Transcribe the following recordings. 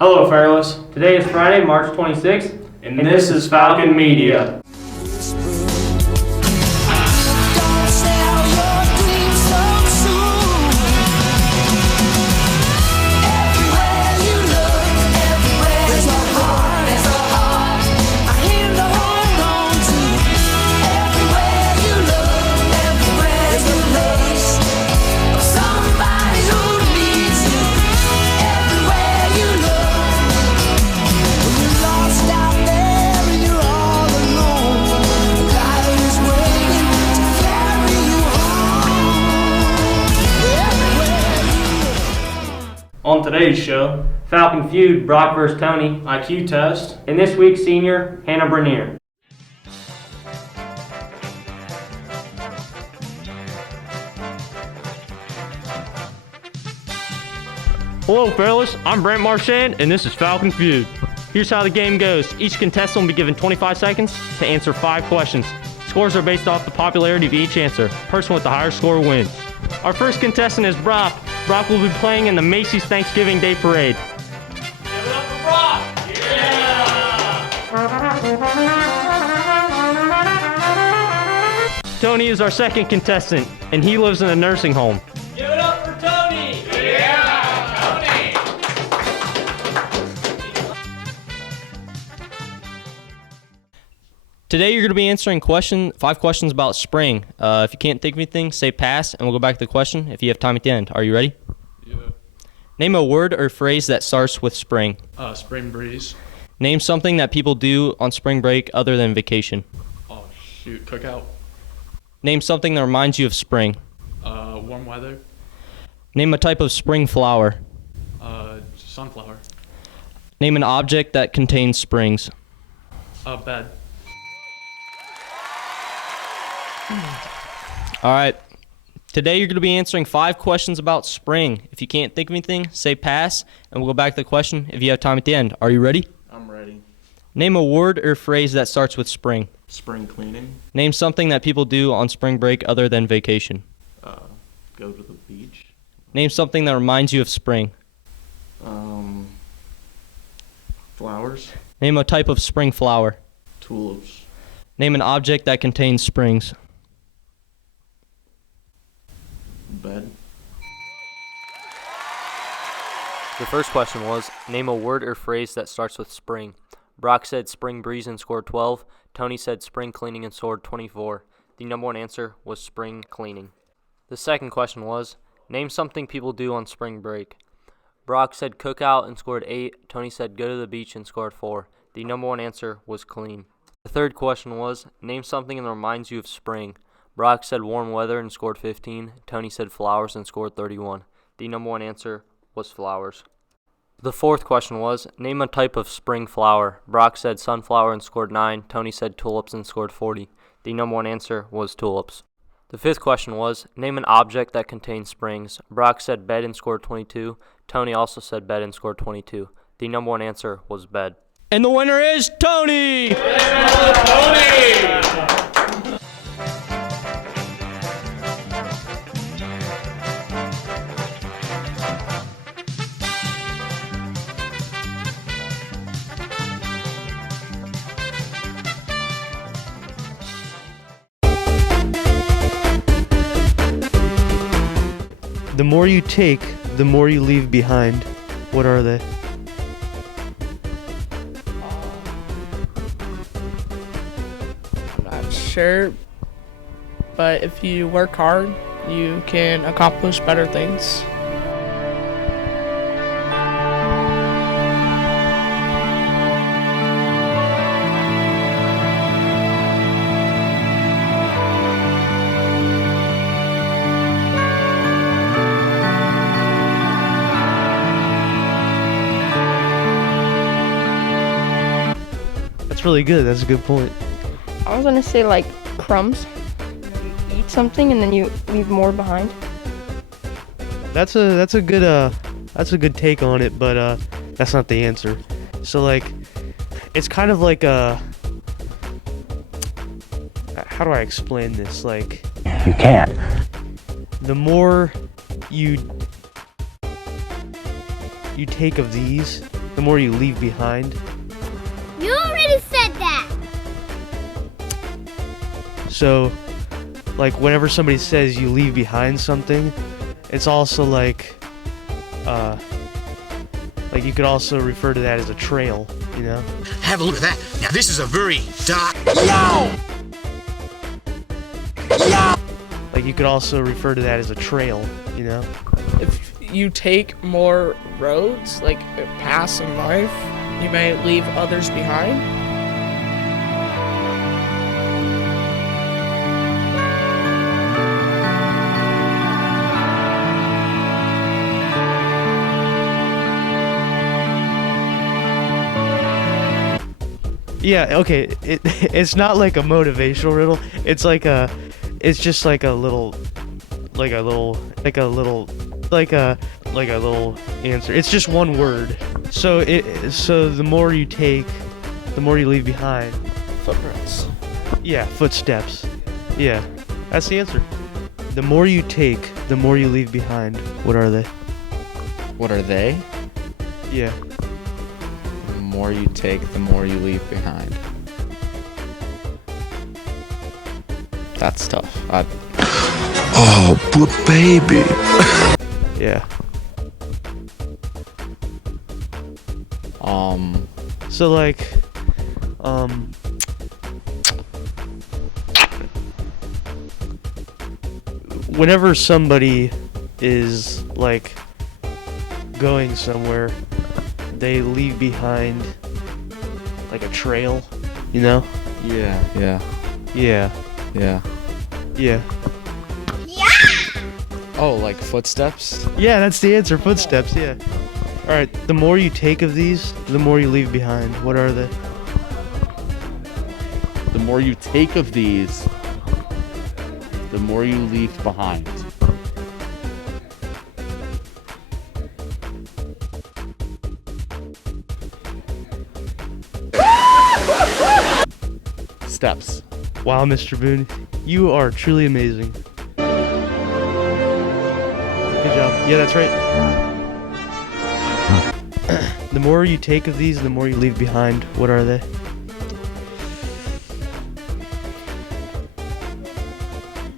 Hello, Fairless. Today is Friday, March 26th, and this is Falcon Media. On today's show, Falcon Feud, Brock vs. Tony, IQ test, and this week's senior, Hannah Bernier. Hello, Fairless. I'm Brant Marchand, and this is Falcon Feud. Here's how the game goes. Each contestant will be given 25 seconds to answer 5 questions. Scores are based off the popularity of each answer. Person with the higher score wins. Our first contestant is Brock. Brock will be playing in the Macy's Thanksgiving Day Parade. Give it up for Brock! Yeah! Tony is our second contestant, and he lives in a nursing home. Give it up for Tony! Yeah! Tony! Today you're going to be answering 5 questions about spring. If you can't think of anything, say pass, and we'll go back to the question if you have time at the end. Are you ready? Yeah. Name a word or phrase that starts with spring. Spring breeze. Name something that people do on spring break other than vacation. Oh shoot, cookout. Name something that reminds you of spring. Warm weather. Name a type of spring flower. Sunflower. Name an object that contains springs. Bed. All right. Today you're going to be answering 5 questions about spring. If you can't think of anything, say pass, and we'll go back to the question if you have time at the end. Are you ready? I'm ready. Name a word or phrase that starts with spring. Spring cleaning. Name something that people do on spring break other than vacation. Go to the beach. Name something that reminds you of spring. Flowers. Name a type of spring flower. Tulips. Name an object that contains springs. Bed. The first question was, name a word or phrase that starts with spring. Brock said spring breeze and scored 12. Tony said spring cleaning and scored 24. The number 1 answer was spring cleaning. The second question was, name something people do on spring break. Brock said cookout and scored 8. Tony said go to the beach and scored 4. The number 1 answer was clean. The third question was, name something that reminds you of spring. Brock said warm weather and scored 15. Tony said flowers and scored 31. The number 1 answer was flowers. The fourth question was, name a type of spring flower. Brock said sunflower and scored 9. Tony said tulips and scored 40. The number 1 answer was tulips. The fifth question was, name an object that contains springs. Brock said bed and scored 22. Tony also said bed and scored 22. The number 1 answer was bed. And the winner is Tony! Tony! The more you take, the more you leave behind. What are they? I'm not sure, but if you work hard, you can accomplish better things. That's really good. That's a good point. I was gonna say like crumbs. You eat something and then you leave more behind. That's a good take on it, but that's not the answer. So like, it's kind of like a, how do I explain this? Like, you can't. The more you take of these, the more you leave behind. You already said that. So, like, whenever somebody says you leave behind something, it's also like you could also refer to that as a trail, you know? Have a look at that. Now this is a very dark... Like, you could also refer to that as a trail, you know? If you take more roads, like paths in life, you may leave others behind. Yeah, okay, it's not like a motivational riddle. It's like it's just like a little answer. It's just one word. So the more you take, the more you leave behind. Footprints. Yeah, footsteps. Yeah, that's the answer. The more you take, the more you leave behind. What are they? What are they? Yeah. The more you take, the more you leave behind. That's tough. Oh, but baby. Yeah. So like, whenever somebody is like going somewhere, they leave behind like a trail, you know? Yeah. Yeah. Yeah. Yeah. Oh, like footsteps? Yeah, that's the answer. Footsteps, yeah. Alright, the more you take of these, the more you leave behind. What are they? The more you take of these, the more you leave behind. Steps. Wow, Mr. Boone, you are truly amazing. Good job. Yeah, that's right. The more you take of these, the more you leave behind. What are they?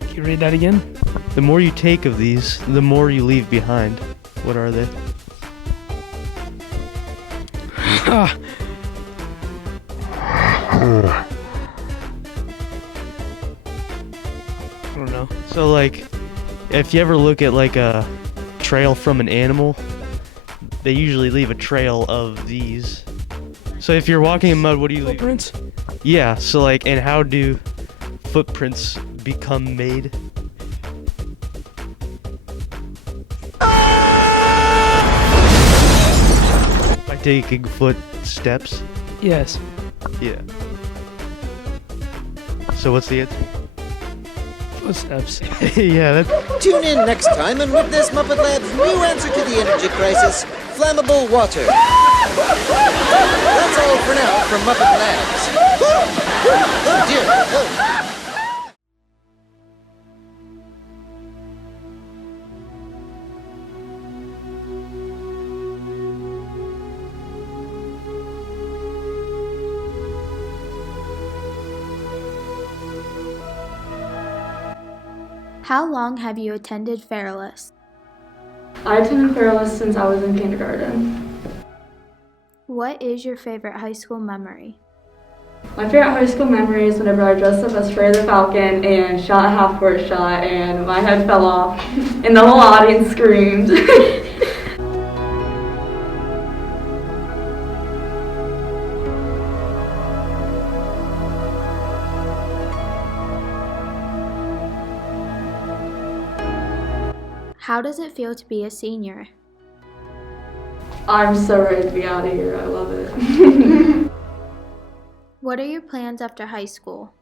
Can you read that again? The more you take of these, the more you leave behind. What are they? Ah. I don't know. So like, if you ever look at like a trail from an animal, they usually leave a trail of these. So if you're walking in mud, what do you leave? Footprints? Yeah, so like, and how do footprints become made? By taking footsteps? Yes. Yeah. So what's the answer? Footsteps. Yeah, that's... Tune in next time and witness Muppet Lab's new answer to the energy crisis, flammable water. That's all for now from Muppet Labs. Oh dear. Oh. How long have you attended Fairless? I attended Fairless since I was in kindergarten. What is your favorite high school memory? My favorite high school memory is whenever I dressed up as Freya the Falcon and shot a half-court shot and my head fell off and the whole audience screamed. How does it feel to be a senior? I'm so ready to be out of here. I love it. What are your plans after high school?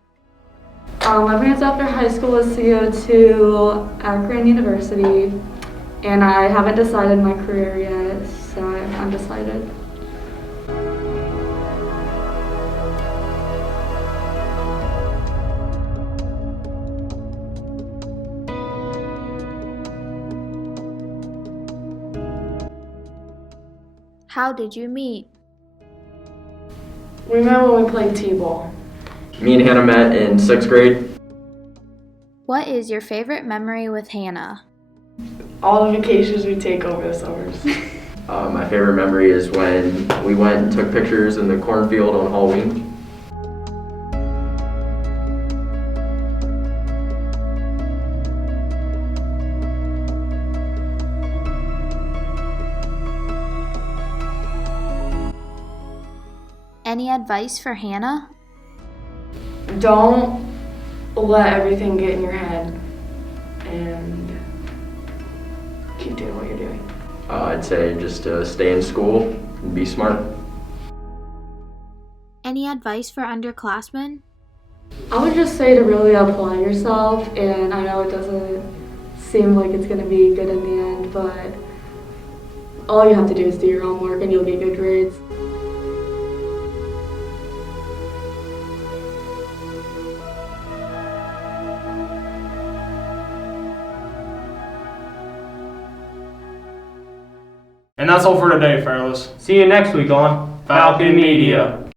My plans after high school is to go to Akron University, and I haven't decided my career yet, so I'm undecided. How did you meet? We met when we played T-ball. Me and Hannah met in 6th grade. What is your favorite memory with Hannah? All the vacations we take over the summers. My favorite memory is when we went and took pictures in the cornfield on Halloween. Any advice for Hannah? Don't let everything get in your head and keep doing what you're doing. I'd say just to stay in school and be smart. Any advice for underclassmen? I would just say to really apply yourself, and I know it doesn't seem like it's going to be good in the end, but all you have to do is do your homework and you'll get good grades. And that's all for today, Fairless. See you next week on Falcon Media.